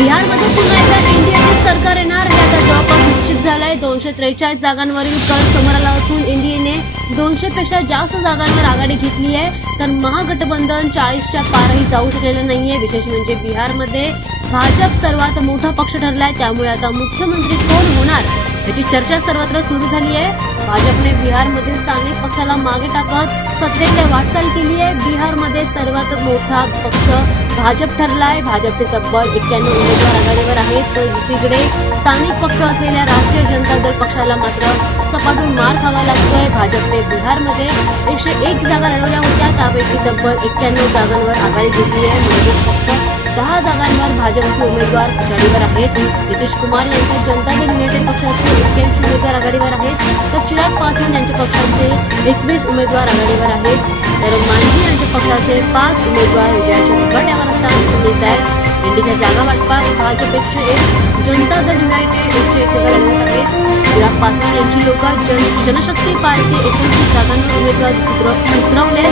बिहारमध्ये पुन्हा एकदा एनडीएचे सरकार येणार हे आता जवळपास निश्चित झालंय। 243 जागांवरील कल समोर आला असून एनडीएने 200 पेक्षा जास्त जागांवर आघाडी घेतली आहे, तर महागठबंधन 40च्या पारही जाऊ शकलेलं नाहीये। विशेष म्हणजे बिहारमध्ये भाजप सर्वात मोठा पक्ष ठरलाय, त्यामुळे आता मुख्यमंत्री कोण होणार याची चर्चा सर्वत्र सुरू झाली आहे। भाजपने बिहारमधील स्थानिक पक्षाला मागे टाकत सत्तेकडे वाटचाल केली आहे। बिहारमध्ये सर्वात मोठा पक्ष भाजप ठरलाय। भाजपचे तब्बल 91 उमेदवार आघाडीवर आहेत, तर दुसरीकडे स्थानिक पक्ष असलेल्या राष्ट्रीय जनता दल पक्षाला मात्र सपाटून मार खावा लागतोय। भाजपने बिहारमध्ये 101 जागा लढवल्या होत्या, त्यापैकी तब्बल 91 जागांवर आघाडी घेतली आहे। म्हणजेच फक्त 10 जागांवर भाजपचे उमेदवार आघाडीवर आहेत। नितीश कुमार यांच्या जनता दल युनायटेड पक्षाचे 81 उमेदवार आघाडीवर आहेत, तर चिराग पासवान यांच्या पक्षाचे 21 उमेदवार आघाडीवर आहेत, तर मांझी यांच्या पक्षाचे 5 उमेदवार विजयाच्या मुकाट्यावर असताना येत आहेत। एनडीच्या जागा वाटपात भाजप 101, जनता दल युनायटेड 101 जागा लढवत आहेत। चिराग पासवान यांची लोक जनशक्ती पार्टी 29 जागांवर उमेदवार उतरवले,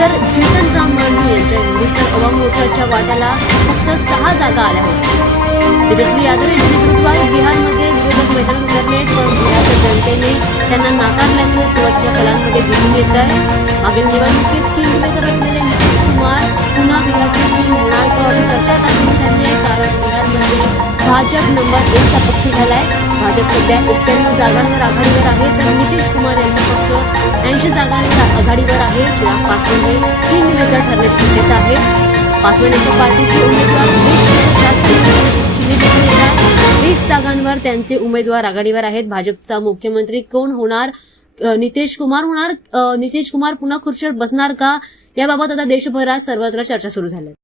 तर जीतन राम मांझी यांच्या हिंदुस्थान अवाम मोर्चाच्या वाट्याला फक्त 6 जागा आल्या होत्या। तेजस्वी यादव यांच्या नेतृत्वात बिहारमध्ये विरोधक मैदानात उतरले, पण बिहारच्या जनतेने त्यांना नाकारल्याचे सुरुवातीच्या कलांमध्ये दिसून येत आहे। मागील निवडणुकीत 3 उमेदवार असलेले नितीश कुमार पुन्हा बिहारचे 3 होणार का अशी चर्चा आता सुरू झाली आहे, कारण बिहारमध्ये भाजप नंबर 1 चा पक्ष झालाय। भाजप सध्या 91 जागांवर आघाडीवर आहे, तर नितीश कुमार यांचा पक्ष 80 जागांवर आघाडीवर आहे। चिराग पासवान हे 3 उमेदवार ठरण्याची शक्यता आहे। पासवान यांच्या पार्टीचे उमेदवार 20 पेक्षा जास्त चिन्हे दिसून येत आहे। 20 जागांवर त्यांचे उमेदवार आघाडीवर आहेत। भाजपचा मुख्यमंत्री कोण होणार? नितीश कुमार होणार? नितीश कुमार पुन्हा खुर्चीवर बसणार का? याबाबत आता देशभरात सर्वत्र चर्चा सुरू झाली आहे।